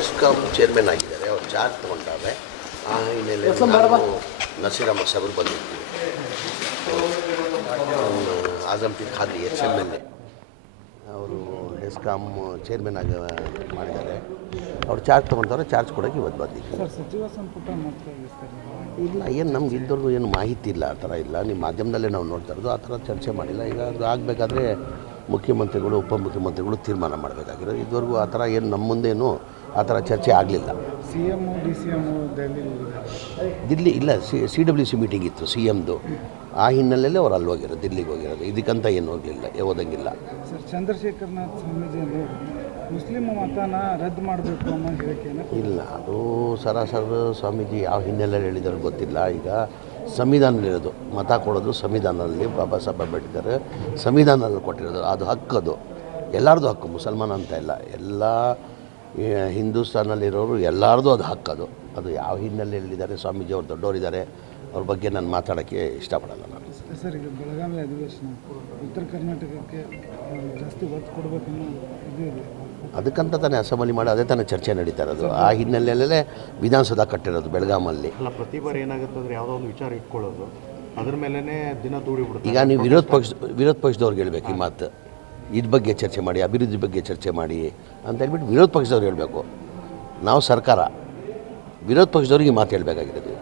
HESCOM chairman ಆಗಿದ್ದಾರೆ. ಅವ್ರು charge ತೊಗೊಂಡಾಗ ಆ ಹಿನ್ನೆಲೆಯಲ್ಲಿ ನಾವು ನಸೀರ್ ಅಹಮದ್ ಸಾಹೇಬರು ಬಂದಿದ್ವಿ ಅವ್ನು Azam Peer Khadri H M L A. ಅವರು ಎಸ್ಕಾಮ್ ಚೇರ್ಮನ್ ಆಗಿ ಮಾಡಿದ್ದಾರೆ. ಅವ್ರು ಚಾರ್ಜ್ ತೊಗೊಂಡವ್ರೆ ಚಾರ್ಜ್ ಕೊಡೋಕೆ ಇವತ್ತು ಬಂದಿದ್ದೀವಿ ಇಲ್ಲ ಏನು ನಮ್ಗೆ ಇದ್ದವ್ರಿಗು ಏನು ಮಾಹಿತಿ ಇಲ್ಲ ಆ ಥರ ಇಲ್ಲ. ನಿಮ್ಮ ಮಾಧ್ಯಮದಲ್ಲೇ ನಾವು ನೋಡ್ತಾ ಇರೋದು ಆ ಥರ ಚರ್ಚೆ ಮಾಡಿಲ್ಲ. ಈಗ ಅದು ಆಗಬೇಕಾದ್ರೆ ಮುಖ್ಯಮಂತ್ರಿಗಳು ಉಪಮುಖ್ಯಮಂತ್ರಿಗಳು ತೀರ್ಮಾನ ಮಾಡಬೇಕಾಗಿರೋದು. ಇದುವರೆಗೂ ಆ ಥರ ಏನು ನಮ್ಮ ಮುಂದೇನು ಆ ಥರ ಚರ್ಚೆ ಆಗಲಿಲ್ಲ. C M D C M Delhi ಇಲ್ಲ C C W C meeting ಇತ್ತು ಸಿ ಎಮ್ದು ಆ ಹಿನ್ನೆಲೆಯಲ್ಲಿ ಅವ್ರು ಅಲ್ಲಿ ಹೋಗಿರೋದು ದಿಲ್ಲಿಗೆ ಹೋಗಿರೋದು. ಇದಕ್ಕಂತ ಏನು ಹೋಗಲಿಲ್ಲ ಓದಂಗಿಲ್ಲ ಸರ್ ಚಂದ್ರಶೇಖರನಾಥ್ ಸ್ವಾಮೀಜಿಯವರು ಮುಸ್ಲಿಂ ಮತನ ರದ್ದು ಮಾಡಬೇಕು ಅನ್ನೋ ಹೇಳಿಕೆಯನ್ನು ಇಲ್ಲ ಅದು ಸರಾಸರ ಸ್ವಾಮೀಜಿ ಯಾವ ಹಿನ್ನೆಲೆಯಲ್ಲಿ ಹೇಳಿದಾರೆ ಗೊತ್ತಿಲ್ಲ. ಈಗ ಸಂವಿಧಾನದಲ್ಲಿರೋದು ಮತ ಕೊಡೋದು ಸಂವಿಧಾನದಲ್ಲಿ ಬಾಬಾ ಸಾಹೇಬ್ ಅಂಬೇಡ್ಕರ್ ಸಂವಿಧಾನದಲ್ಲಿ ಕೊಟ್ಟಿರೋದು ಅದು ಹಕ್ಕದು ಎಲ್ಲರದು ಹಕ್ಕು ಮುಸಲ್ಮಾನ ಅಂತ ಇಲ್ಲ. ಎಲ್ಲ ಹಿಂದೂಸ್ತಾನಲ್ಲಿರೋರು ಎಲ್ಲರದು ಅದು ಹಕ್ಕದು ಅದು. ಯಾವ ಹಿನ್ನೆಲೆಯಲ್ಲಿದ್ದಾರೆ ಸ್ವಾಮೀಜಿ ಅವ್ರು ದೊಡ್ಡವರಿದ್ದಾರೆ ಅವ್ರ ಬಗ್ಗೆ ನಾನು ಮಾತಾಡೋಕ್ಕೆ ಇಷ್ಟಪಡಲ್ಲ ನಾನು. ಸರ್ ಈಗ ಬೆಳಗಾವಿ ಅಧಿವೇಶನ ಉತ್ತರ ಕರ್ನಾಟಕಕ್ಕೆ ಜಾಸ್ತಿ ಒತ್ತು ಕೊಡಬೇಕನ್ನೋ ಇದು ಇದೆ. ಅದಕ್ಕಂತ ತಾನೇ ಅಸೆಂಬ್ಲಿ ಮಾಡಿ ಅದೇ ತಾನೇ ಚರ್ಚೆ ನಡೀತಾ ಇರೋದು. ಆ ಹಿನ್ನೆಲೆಯಲ್ಲೇ ವಿಧಾನಸೌಧ ಕಟ್ಟಿರೋದು ಬೆಳಗಾಮಲ್ಲಿ. ಅಲ್ಲ ಪ್ರತಿ ಬಾರಿ ಏನಾಗುತ್ತೆ ಅಂದರೆ ಯಾವುದೋ ಒಂದು ವಿಚಾರ ಇಟ್ಕೊಳ್ಳೋದು. ಅದ್ರ ಮೇಲೇ ದಿನ ದೂಡಿ ಬಿಡುತ್ತೆ ಈಗ ನೀವು ವಿರೋಧ ಪಕ್ಷ ವಿರೋಧ ಪಕ್ಷದವ್ರಿಗೆ ಹೇಳ್ಬೇಕು ಈ ಮಾತು. ಇದ್ರ ಬಗ್ಗೆ ಚರ್ಚೆ ಮಾಡಿ, ಅಭಿವೃದ್ಧಿ ಬಗ್ಗೆ ಚರ್ಚೆ ಮಾಡಿ ಅಂತ ಹೇಳ್ಬಿಟ್ಟು ವಿರೋಧ ಪಕ್ಷದವ್ರು ಹೇಳಬೇಕು. ನಾವು ಸರ್ಕಾರ, ವಿರೋಧ ಪಕ್ಷದವ್ರಿಗೆ ಮಾತು ಹೇಳಬೇಕಾಗಿರೋದು